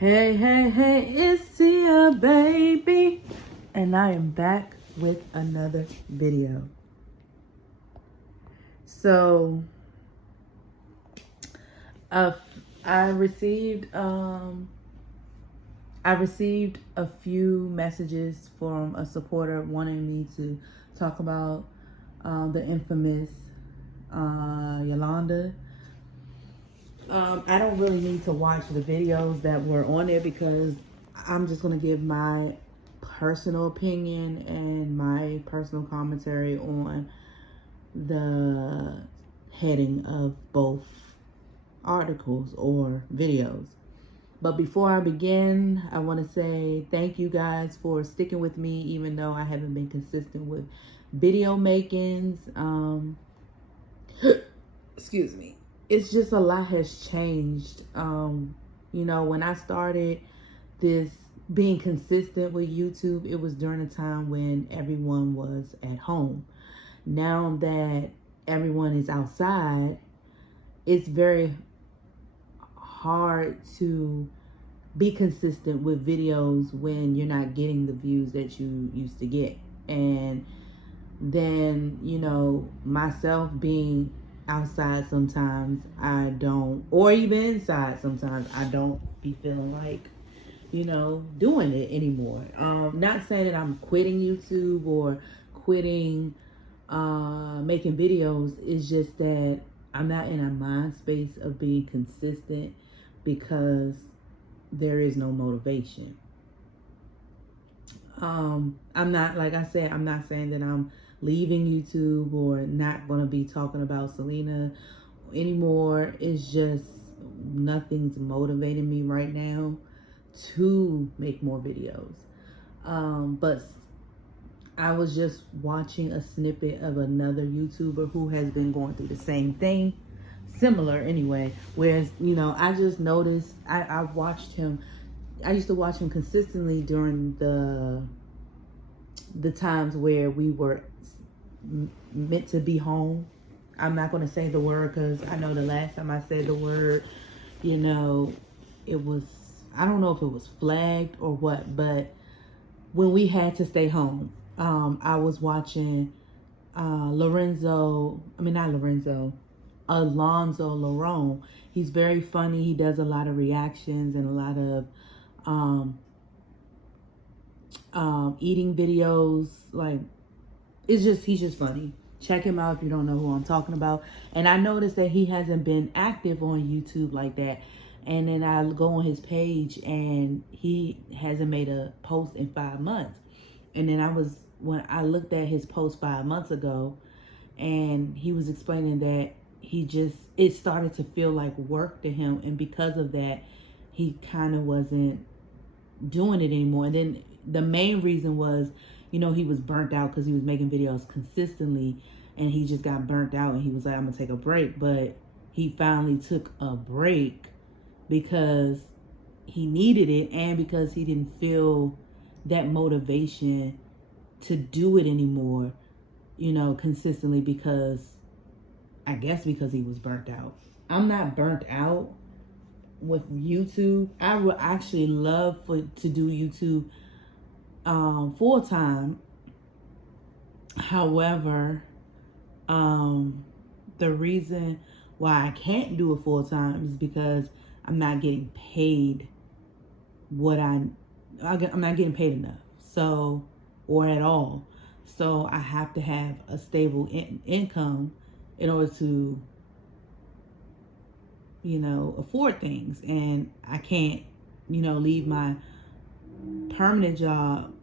Hey, hey, hey, it's Tia, baby. And I am back with another video. So, uh, I received, I received a few messages from a supporter wanting me to talk about the infamous Yolanda. I don't really need to watch the videos that were on there because I'm just going to give my personal opinion and my personal commentary on the heading of both articles or videos. But before I begin, I want to say thank you guys for sticking with me, even though I haven't been consistent with video makings. Excuse me. It's just a lot has changed. When I started this being consistent with YouTube, it was during a time when everyone was at home. Now that everyone is outside, it's very hard to be consistent with videos when you're not getting the views that you used to get. And then, myself being outside sometimes I don't, or even inside sometimes I don't be feeling like, doing it anymore. Not saying that I'm quitting YouTube or quitting making videos. It's just that I'm not in a mind space of being consistent because there is no motivation. I'm not, like I said, I'm not saying that I'm leaving YouTube or not going to be talking about Selena anymore. It's just nothing's motivating me right now to make more videos. But I was just watching a snippet of another YouTuber who has been going through the same thing, similar anyway. Whereas, I just noticed, I watched him. I used to watch him consistently during the times where we were meant to be home. I'm not going to say the word because I know the last time I said the word, it was, I don't know if it was flagged or what, but when we had to stay home, I was watching Alonzo Larone. He's very funny. He does a lot of reactions and a lot of eating videos. Like, he's just funny. Check him out if you don't know who I'm talking about. And I noticed that he hasn't been active on YouTube like that. And then I go on his page and he hasn't made a post in 5 months. And then when I looked at his post 5 months ago, and he was explaining that it started to feel like work to him. And because of that, he kind of wasn't doing it anymore. And then the main reason was, he was burnt out because he was making videos consistently and he just got burnt out and he was like, I'm gonna take a break. But he finally took a break because he needed it and because he didn't feel that motivation to do it anymore, consistently, because I guess because he was burnt out. I'm not burnt out with YouTube. I would actually love to do YouTube full time. However, the reason why I can't do it full time is because I'm not getting paid I'm not getting paid enough. So, or at all. So I have to have a stable income in order to, afford things. And I can't, leave my permanent job,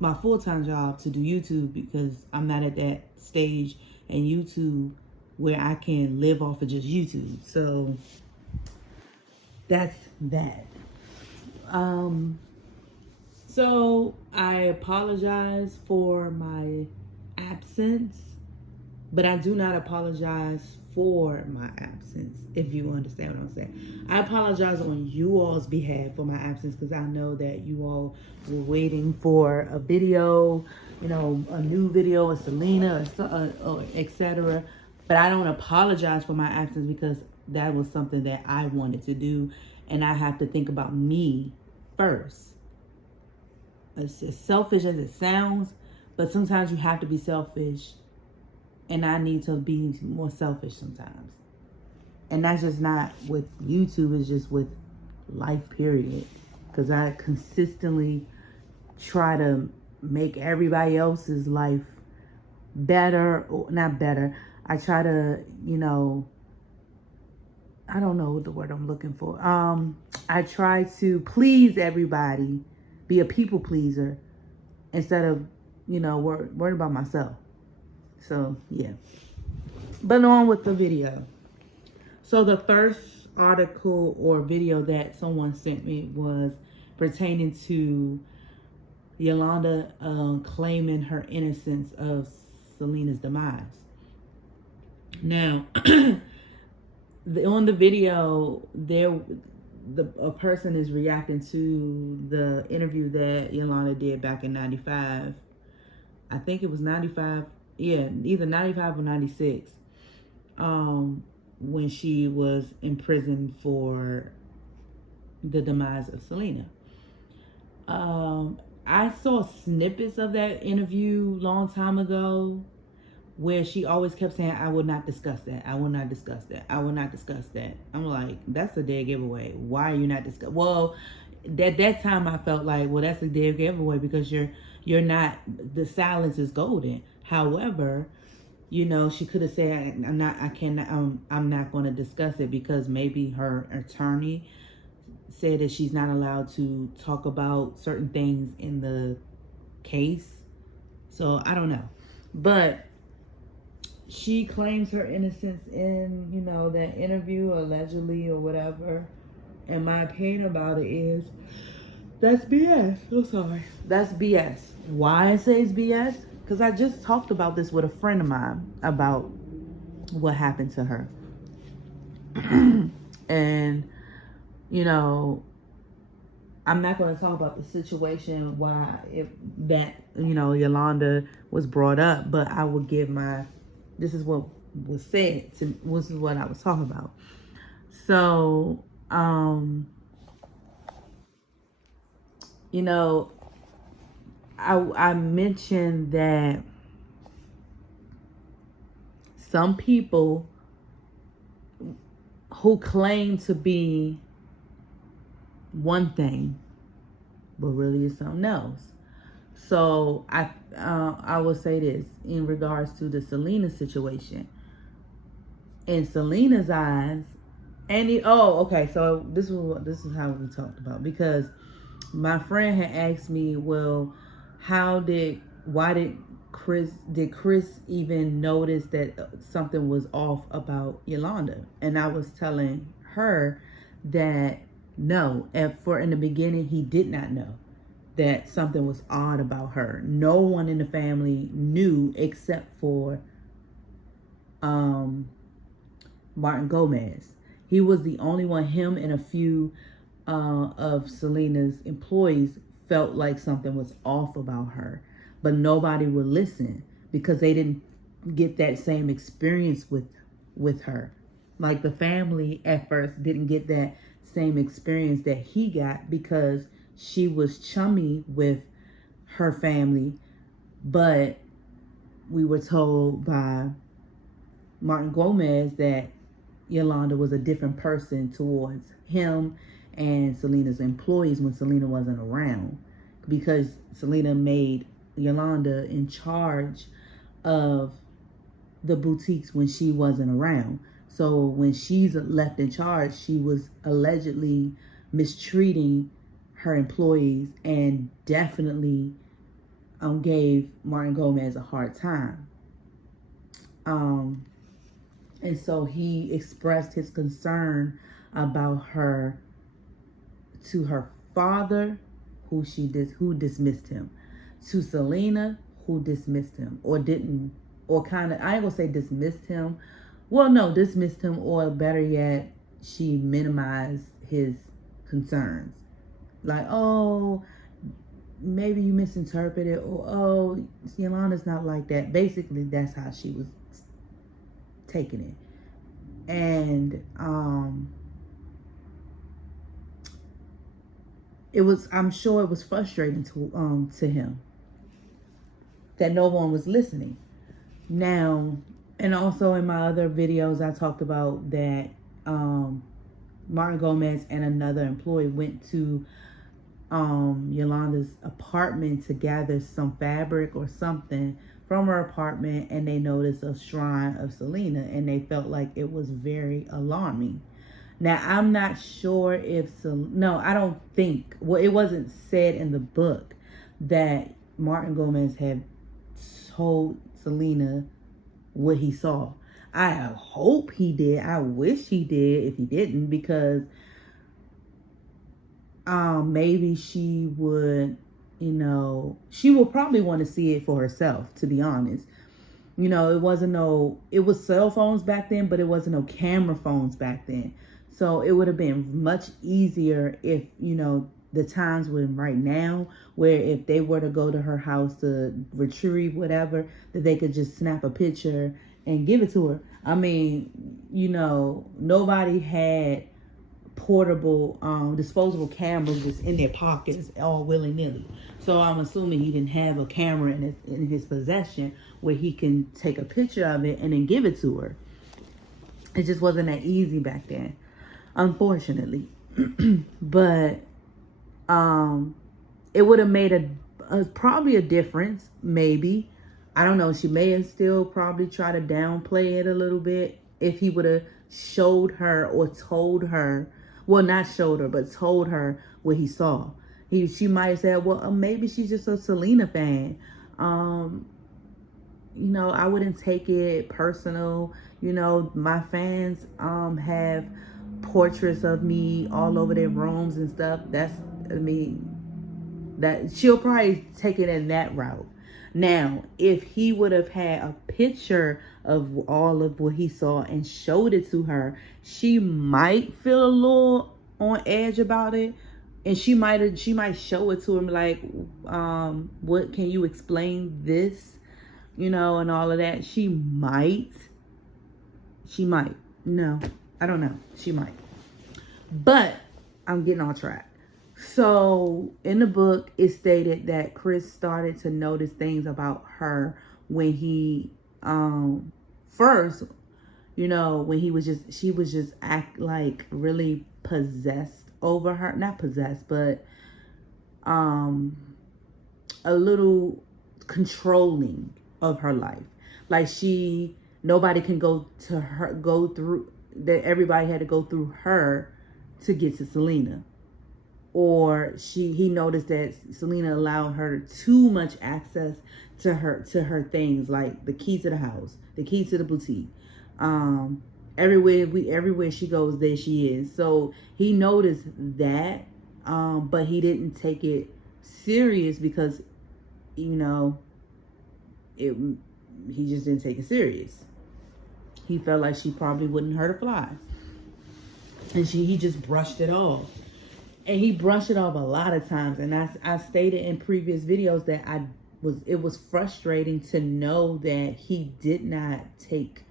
my full-time job, to do YouTube because I'm not at that stage in YouTube where I can live off of just YouTube. So that's that. So I apologize for my absence, but I do not apologize for my absence, if you understand what I'm saying. I apologize on you all's behalf for my absence because I know that you all were waiting for a video, a new video of Selena or etc. But I don't apologize for my absence because that was something that I wanted to do, and I have to think about me first. It's as selfish as it sounds, but sometimes you have to be selfish, and I need to be more selfish sometimes. And that's just not with YouTube, it's just with life, period. Because I consistently try to make everybody else's life better, or not better. I try to, I don't know what the word I'm looking for. I try to please everybody, be a people pleaser, instead of, worrying about myself. So, yeah. But on with the video. So the first article or video that someone sent me was pertaining to Yolanda claiming her innocence of Selena's demise. Now, on the video, a person is reacting to the interview that Yolanda did back in 95. I think it was 95. Yeah, either 95 or 96. When she was in prison for the demise of Selena. I saw snippets of that interview long time ago where she always kept saying, I will not discuss that. I will not discuss that. I will not discuss that. I'm like, that's a dead giveaway. Why are you not discussing? Well, at that time I felt like, well, that's a dead giveaway because you're not, the silence is golden. However, she could have said, I'm not going to discuss it because maybe her attorney said that she's not allowed to talk about certain things in the case. So I don't know. But she claims her innocence in, that interview, allegedly, or whatever. And my opinion about it is, that's BS. I'm sorry. That's BS. Why I say it's BS? Because I just talked about this with a friend of mine about what happened to her. And, I'm not going to talk about the situation Yolanda was brought up, but I will give this is what was said, this is what I was talking about. So, I mentioned that some people who claim to be one thing, but really is something else. So I will say this in regards to the Selena situation. In Selena's eyes, so this is how we talked about, because my friend had asked me, well, why did Chris even notice that something was off about Yolanda? And I was telling her that no, in the beginning he did not know that something was odd about her. No one in the family knew except for Martin Gomez. He was the only one. Him and a few of Selena's employees felt like something was off about her, but nobody would listen because they didn't get that same experience with her. Like the family at first didn't get that same experience that he got because she was chummy with her family, but we were told by Martin Gomez that Yolanda was a different person towards him and Selena's employees when Selena wasn't around, because Selena made Yolanda in charge of the boutiques when she wasn't around. So when she's left in charge, she was allegedly mistreating her employees and definitely gave Martin Gomez a hard time. And so he expressed his concern about her to her father, who dismissed him, to Selena, who dismissed him, or didn't, or kind of, I ain't gonna say dismissed him. Well, no, dismissed him, or better yet, she minimized his concerns. Like, oh, maybe you misinterpreted, or oh, Yolanda's not like that. Basically, that's how she was taking it. And I'm sure it was frustrating to him that no one was listening. Now, and also in my other videos, I talked about that Martin Gomez and another employee went to Yolanda's apartment to gather some fabric or something from her apartment, and they noticed a shrine of Selena, and they felt like it was very alarming. Now, I'm not sure if no, I don't think. Well, it wasn't said in the book that Martin Gomez had told Selena what he saw. I hope he did. I wish he did if he didn't, because maybe she would, she will probably want to see it for herself, to be honest. It was cell phones back then, but it wasn't no camera phones back then. So it would have been much easier if, the times when right now, where if they were to go to her house to retrieve whatever, that they could just snap a picture and give it to her. I mean, nobody had portable, disposable cameras just in their pockets all willy-nilly. So I'm assuming he didn't have a camera in his possession where he can take a picture of it and then give it to her. It just wasn't that easy back then, unfortunately. But it would have made probably a difference, maybe. I don't know. She may have still probably tried to downplay it a little bit if he would have showed her or told her. Well, not showed her, but told her what he saw. She might have said, well, maybe she's just a Selena fan. I wouldn't take it personal. My fans have portraits of me all over their rooms and stuff. That she'll probably take it in that route. Now, if he would have had a picture of all of what he saw and showed it to her, she might feel a little on edge about it. And she might show it to him like, what, can you explain this? And all of that. She might. No, I don't know. She might. But I'm getting off track. So in the book, it stated that Chris started to notice things about her when he first, when she was just act like really possessed over her. Not possessed, but a little controlling of her life. Like nobody can go through, that everybody had to go through her to get to Selena. Or he noticed that Selena allowed her too much access to her things, like the key to the house, the key to the boutique. Everywhere she goes, there she is. So he noticed that, but he didn't take it serious because, he just didn't take it serious. He felt like she probably wouldn't hurt a fly, and he just brushed it off. And he brushed it off a lot of times. And I stated in previous videos that it was frustrating to know that he did not take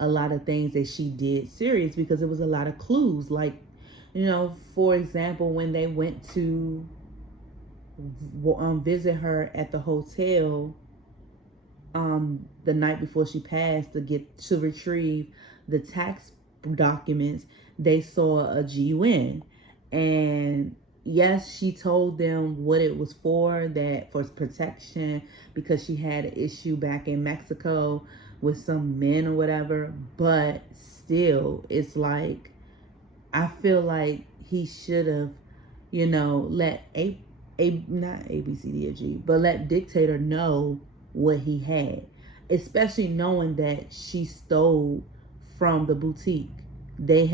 a lot of things that she did serious, because it was a lot of clues. Like, for example, when they went to visit her at the hotel the night before she passed to retrieve the tax documents, they saw a GUN. And yes, she told them what it was for protection, because she had an issue back in Mexico with some men or whatever. But still, it's like, I feel like he should have, let not A, B, C, D, or G, but let Dictator know what he had, especially knowing that she stole from the boutique. They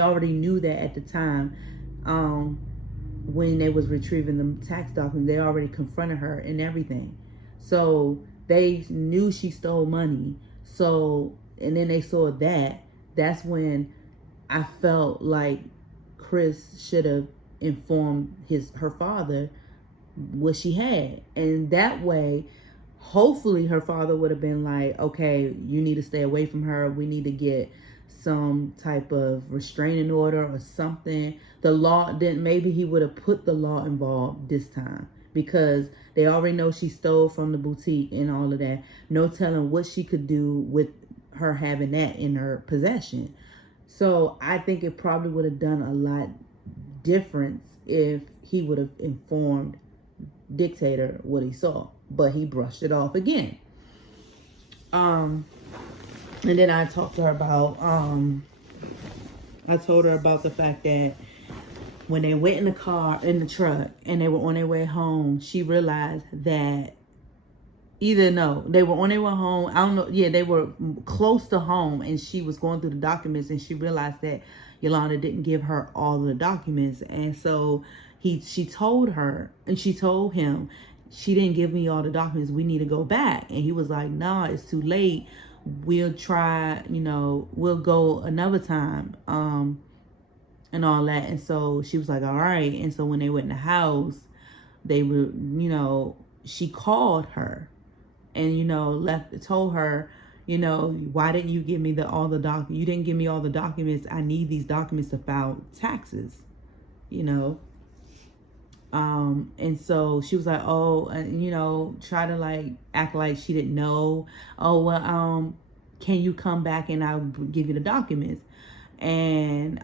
already knew that at the time. When they was retrieving the tax documents, they already confronted her and everything. So they knew she stole money. So, and then they saw that. That's when I felt like Chris should have informed her father what she had. And that way, hopefully her father would have been like, okay, you need to stay away from her. We need to get some type of restraining order or something. The law, then maybe he would have put the law involved this time, because they already know she stole from the boutique and all of that. No telling what she could do with her having that in her possession. So I think it probably would have done a lot difference if he would have informed Dictator what he saw, but he brushed it off again. And then I talked to her about, I told her about the fact that when they went in the truck, and they were on their way home, she realized that they were on their way home. I don't know. Yeah, they were close to home, and she was going through the documents, and she realized that Yolanda didn't give her all of the documents. And so she told her, and she told him, she didn't give me all the documents. We need to go back. And he was like, nah, it's too late. We'll try, we'll go another time, and all that. And so she was like, all right. And so when they went in the house, they were, she called her and, told her, why didn't you give me all the documents? You didn't give me all the documents. I need these documents to file taxes, and so she was like, oh, and, try to like act like she didn't know. Oh, well, can you come back and I'll give you the documents? And,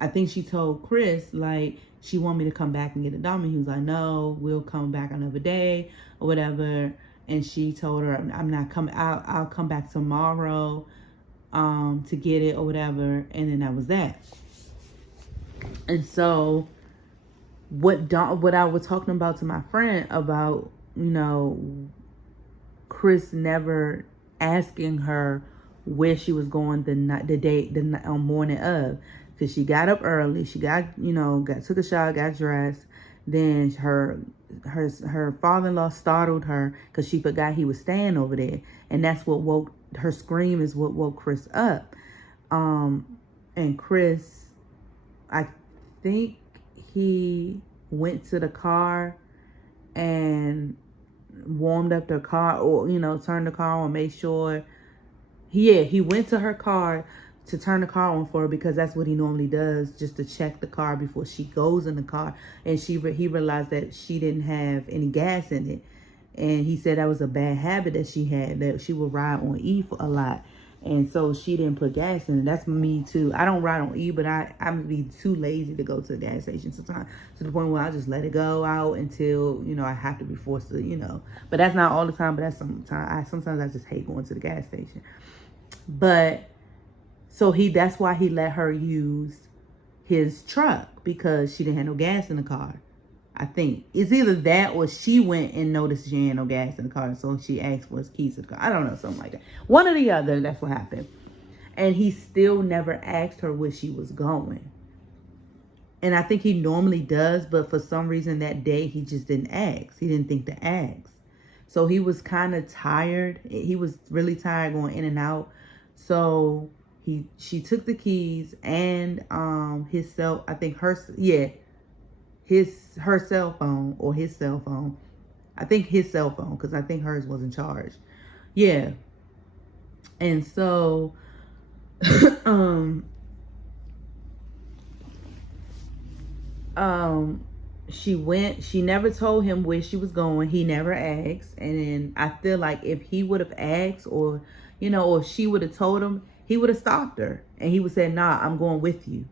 I think she told Chris, like, she wanted me to come back and get the document. He was like, no, we'll come back another day or whatever. And she told her, I'm not coming, I'll come back tomorrow, to get it or whatever. And then that was that. And so what I was talking about to my friend about, Chris never asking her where she was going the morning of, because she got up early. She got took a shower, got dressed. Then her father-in-law startled her because she forgot he was staying over there, and that's what woke her scream is what woke Chris up. And Chris, I think he went to the car and warmed up the car, or turned the car on, made sure. He went to her car to turn the car on for her, because that's what he normally does, just to check the car before she goes in the car. And he realized that she didn't have any gas in it, and he said that was a bad habit that she had, that she would ride on E for a lot, and so she didn't put gas in it. That's me too. I don't ride on E, but I'm be too lazy to go to the gas station sometimes, to the point where I just let it go out until I have to be forced to. But that's not all the time. But that's sometimes I just hate going to the gas station. But so that's why he let her use his truck, because she didn't have no gas in the car. I think it's either that, or she went and noticed she had no gas in the car, so she asked for his keys to the car. I don't know, something like that. One or the other, that's what happened. And he still never asked her where she was going. And I think he normally does, but for some reason that day he just didn't ask. He didn't think to ask. So he was kind of tired. He was really tired going in and out. So she took the keys and his cell, I think her cell phone, or his cell phone. I think his cell phone, because I think hers wasn't charged. Yeah. And so she never told him where she was going. He never asked. And then I feel like if he would have asked, or or if she would have told him, he would have stopped her, and he would say, nah, I'm going with you.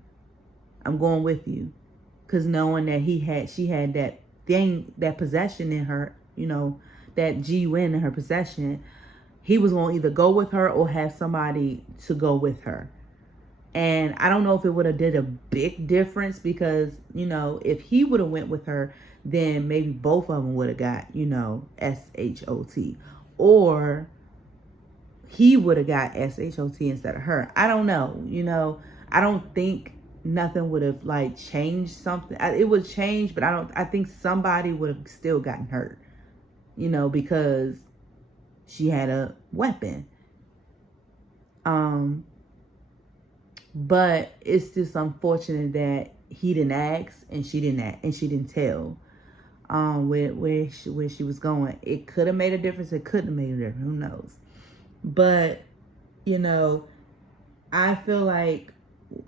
I'm going with you. Because knowing that she had that thing, that possession in her, that GUN in her possession, he was going to either go with her or have somebody to go with her. And I don't know if it would have did a big difference, because, if he would have went with her, then maybe both of them would have got, SHOT. Or he would have got SHOT instead of her. I don't know. I don't think nothing would have like changed something. It would change, but I think somebody would have still gotten hurt, because she had a weapon. But it's just unfortunate that he didn't ask, and she didn't tell where she was going. It could have made a difference. It couldn't have made a difference. Who knows? But I feel like,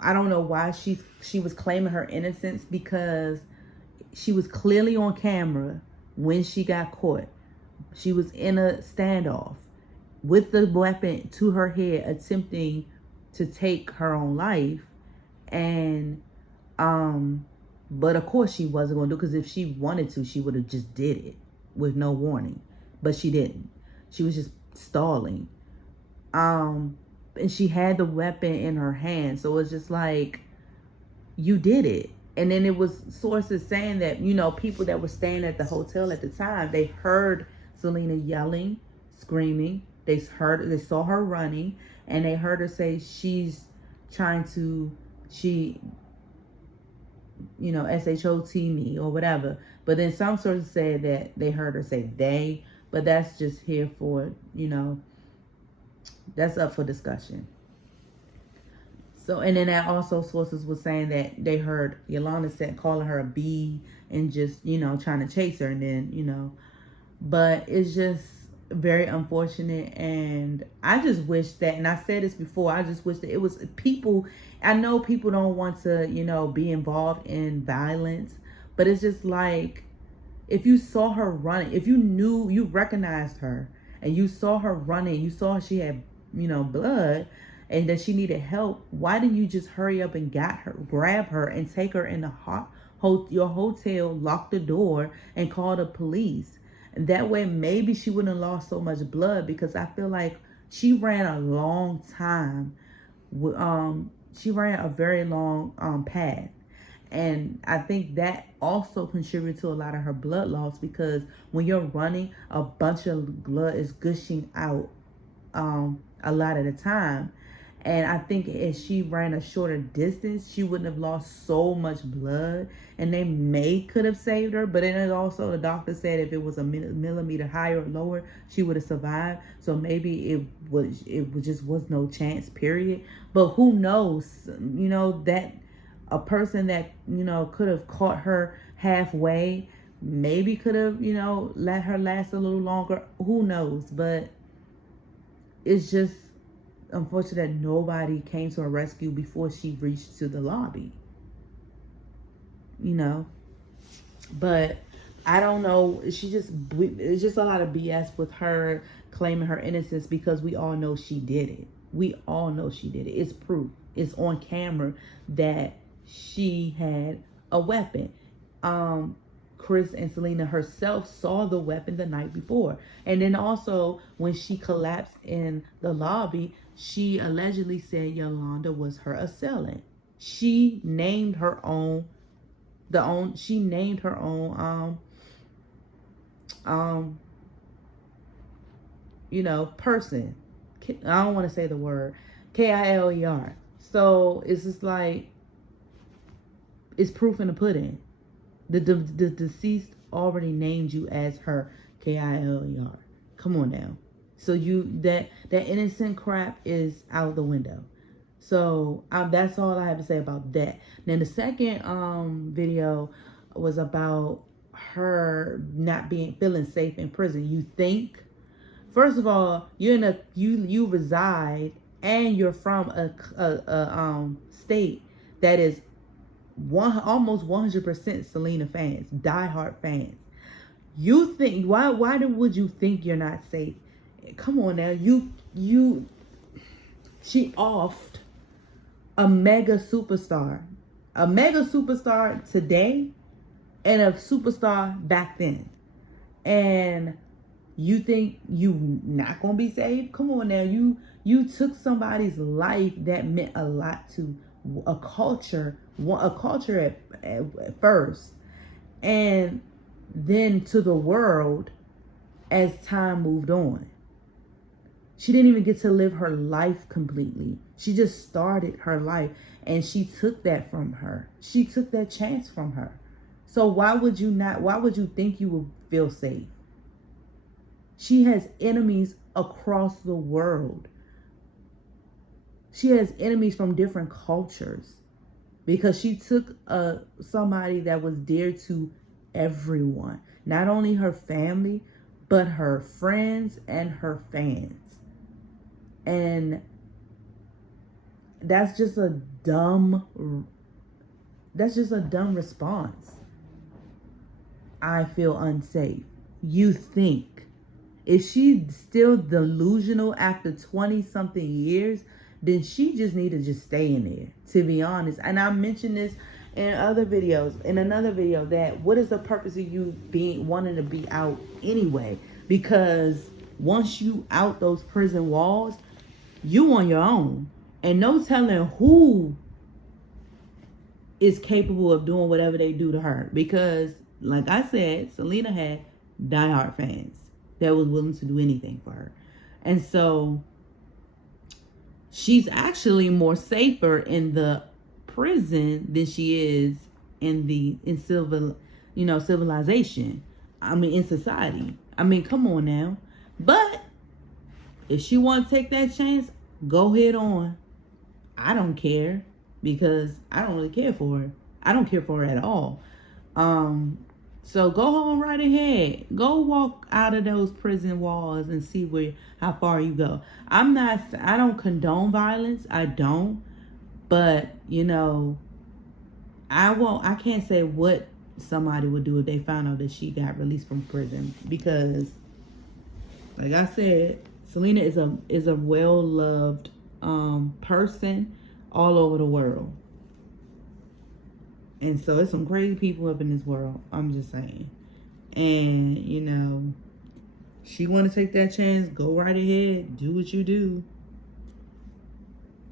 I don't know why she was claiming her innocence, because she was clearly on camera when she got caught. She was in a standoff with the weapon to her head, attempting to take her own life. And but of course she wasn't gonna do, because if she wanted to, she would have just did it with no warning. But she didn't. She was just stalling. And she had the weapon in her hand, so it's just like, you did it. And then it was sources saying that, people that were staying at the hotel at the time, they heard Selena yelling, screaming. They saw her running, and they heard her say she's trying to, SHOT me or whatever. But then some sources said that they heard her say they, but that's just here for, that's up for discussion. So, and then that also sources was saying that they heard Yolanda said calling her a bee and just, trying to chase her. And then, but it's just very unfortunate. And I just wish that, and I said this before, I just wish that it was people. I know people don't want to, be involved in violence, but it's just like, if you saw her running, if you recognized her and you saw her running, you saw she had, blood, and that she needed help, why didn't you just hurry up and grab her and take her in your hotel, lock the door, and call the police? And that way, maybe she wouldn't have lost so much blood, because I feel like she ran a long time. She ran a very long path. And I think that also contributed to a lot of her blood loss, because when you're running, a bunch of blood is gushing out a lot of the time. And I think if she ran a shorter distance, she wouldn't have lost so much blood, and they could have saved her. But then also, the doctor said if it was a millimeter higher or lower, she would have survived. So maybe it just was no chance, period. But who knows? That a person that could have caught her halfway, maybe could have let her last a little longer. Who knows? But it's just unfortunate that nobody came to her rescue before she reached to the lobby. But I don't know. It's just a lot of BS with her claiming her innocence, because we all know she did it. We all know she did it. It's proof. It's on camera that she had a weapon. Chris and Selena herself saw the weapon the night before. And then also, when she collapsed in the lobby, she allegedly said Yolanda was her assailant. She named her own person. I don't want to say the word Kiler. So it's just like, it's proof in the pudding. The deceased already named you as her Kiler. Come on now. So that innocent crap is out the window. So that's all I have to say about that. Then the second video was about her not feeling safe in prison. You think, first of all, you reside, and you're from a state that is almost 100% Selena fans, diehard fans. You think, why would you think you're not safe? Come on now, she offed a mega superstar today, and a superstar back then, and you think you not gonna be saved? Come on now, you took somebody's life that meant a lot to a culture at first, and then to the world as time moved on. She didn't even get to live her life completely. She just started her life, and she took that from her. She took that chance from her. So why would you think you will feel safe? She has enemies across the world. She has enemies from different cultures, because she took somebody that was dear to everyone, not only her family, but her friends and her fans. And that's just a dumb that's just a dumb response. I feel unsafe. You think. If she's still delusional after 20 something years, then she just need to just stay in there, to be honest. And I mentioned this in other videos, in another video, that what is the purpose of you wanting to be out anyway? Because once you out those prison walls, you on your own. And no telling who is capable of doing whatever they do to her. Because, like I said, Selena had diehard fans that was willing to do anything for her. And so she's actually more safer in the prison than she is in civilization. I mean, in society. I mean, come on now. But if she want to take that chance, go head on. I don't care, because I don't really care for her. I don't care for her at all. So go on right ahead. Go walk out of those prison walls and see how far you go. I don't condone violence. I don't. But, I can't say what somebody would do if they found out that she got released from prison, because, like I said, Selena is a well-loved person all over the world. And so there's some crazy people up in this world. I'm just saying. And, she want to take that chance, go right ahead. Do what you do.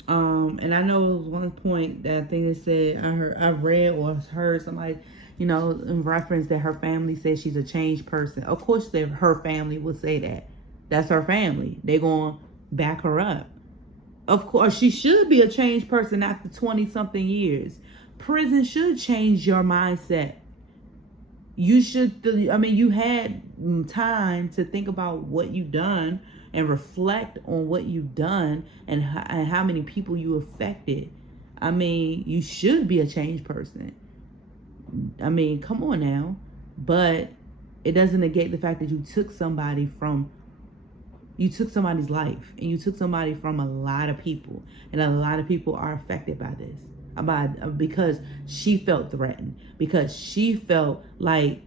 And I know it was one point that I think it said, I read or heard somebody, in reference that her family says she's a changed person. Of course, her family will say that. That's her family. They're going to back her up. Of course, she should be a changed person after 20-something years. Prison should change your mindset. You you had time to think about what you've done and reflect on what you've done and how many people you affected. You should be a changed person. Come on now. But it doesn't negate the fact that you took somebody's life, and you took somebody from a lot of people, and a lot of people are affected by this, because she felt threatened, because she felt like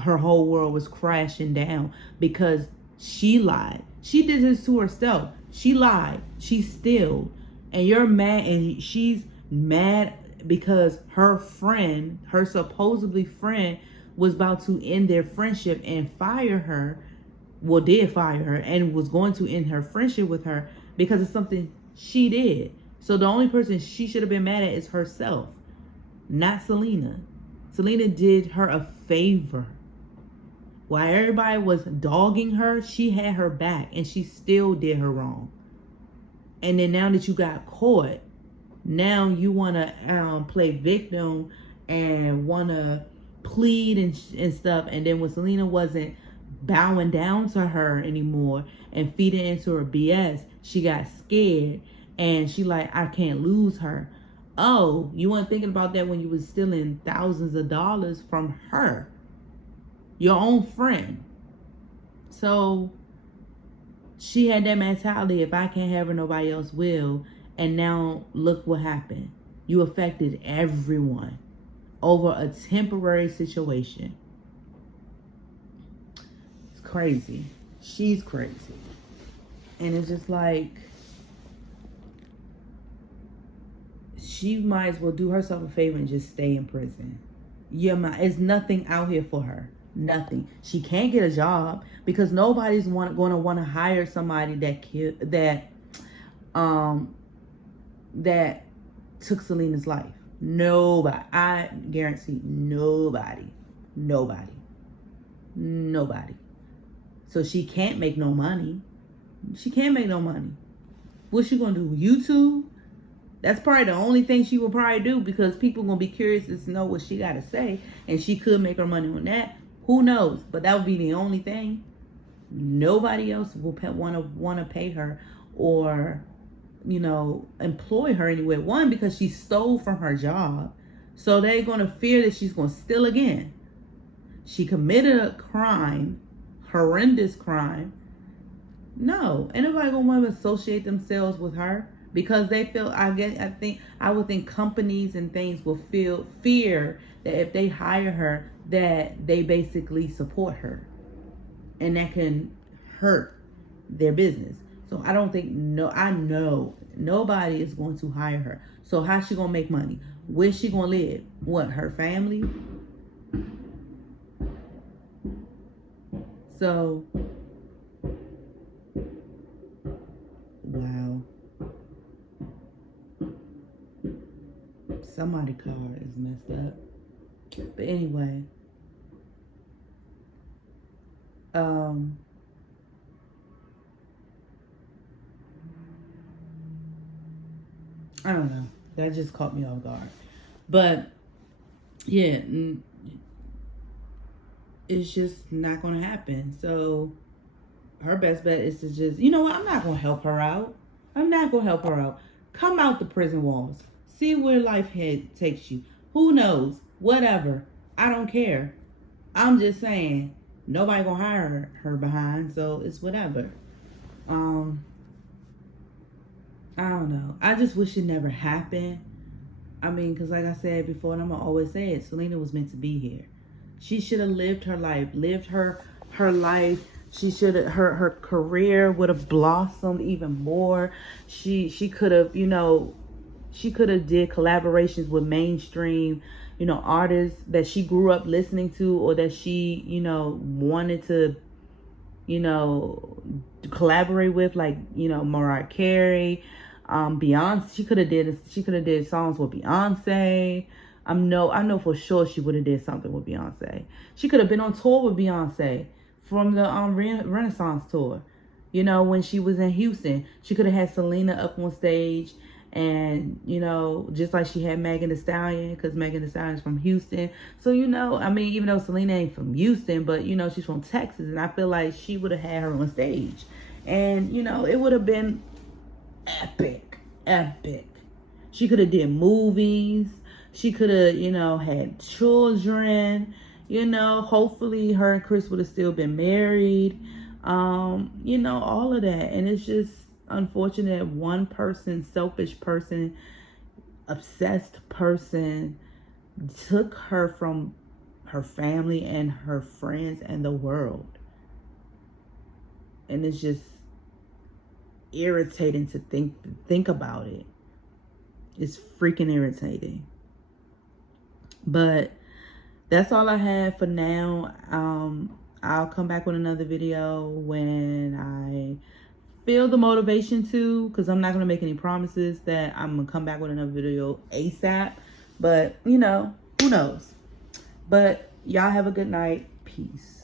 her whole world was crashing down, because she lied. She did this to herself. She lied. She stealed. And you're mad, and she's mad because her supposedly friend, was about to end their friendship and fire her. Well, did fire her and was going to end her friendship with her because of something she did. So the only person she should have been mad at is herself, not Selena. Selena did her a favor. While everybody was dogging her, she had her back, and she still did her wrong. And then now that you got caught, now you want to play victim and want to plead and stuff. And then when Selena wasn't bowing down to her anymore and feeding into her BS, she got scared, and she like, I can't lose her. Oh, you weren't thinking about that when you was stealing thousands of dollars from her, your own friend. So she had that mentality, if I can't have her, nobody else will. And now look what happened. You affected everyone over a temporary situation. Crazy. She's crazy. And it's just like, she might as well do herself a favor and just stay in prison. It's nothing out here for her. Nothing. She can't get a job because nobody's going to want to hire somebody that took Selena's life. Nobody. I guarantee nobody. So she can't make no money. What's she gonna do? YouTube? That's probably the only thing she will probably do, because people gonna be curious to know what she gotta say, and she could make her money on that. Who knows? But that would be the only thing. Nobody else will want to pay her or, employ her anywhere. One, because she stole from her job, so they're gonna fear that she's gonna steal again. She committed a crime, horrendous crime. No, ain't nobody gonna want to associate themselves with her. because they feel, I would think companies and things will feel fear that if they hire her, that they basically support her, and that can hurt their business. So I don't think, I know nobody is going to hire her. So how's she gonna make money? Where's she gonna live? What, her family? So, wow. Somebody's car is messed up. But anyway, I don't know. That just caught me off guard. But yeah, it's just not gonna happen. So her best bet is to just, you know what? I'm not gonna help her out. I'm not gonna help her out. Come out the prison walls. See where life takes you. Who knows? Whatever. I don't care. I'm just saying, nobody gonna hire her behind, so it's whatever. I don't know. I just wish it never happened. I mean, because like I said before, and I'm gonna always say it, Selena was meant to be here. She should have lived her life, her life. She should have, her career would have blossomed even more. She could have, she could have did collaborations with mainstream, artists that she grew up listening to, or that she, wanted to, collaborate with, like, Mariah Carey, Beyonce. She could have did songs with Beyonce. I know for sure she would have did something with Beyonce. She could have been on tour with Beyonce from the Renaissance tour. When she was in Houston, she could have had Selena up on stage, and just like she had Megan Thee Stallion, because Megan Thee Stallion is from Houston. So I mean, even though Selena ain't from Houston, but she's from Texas, and I feel like she would have had her on stage, and it would have been epic. She could have did movies. She could have, had children. Hopefully her and Chris would have still been married. All of that. And it's just unfortunate one person, selfish person, obsessed person, took her from her family and her friends and the world. And it's just irritating to think about it. It's freaking irritating. But that's all I have for now. I'll come back with another video when I feel the motivation to, because I'm not going to make any promises that I'm going to come back with another video ASAP. But, who knows? But y'all have a good night. Peace.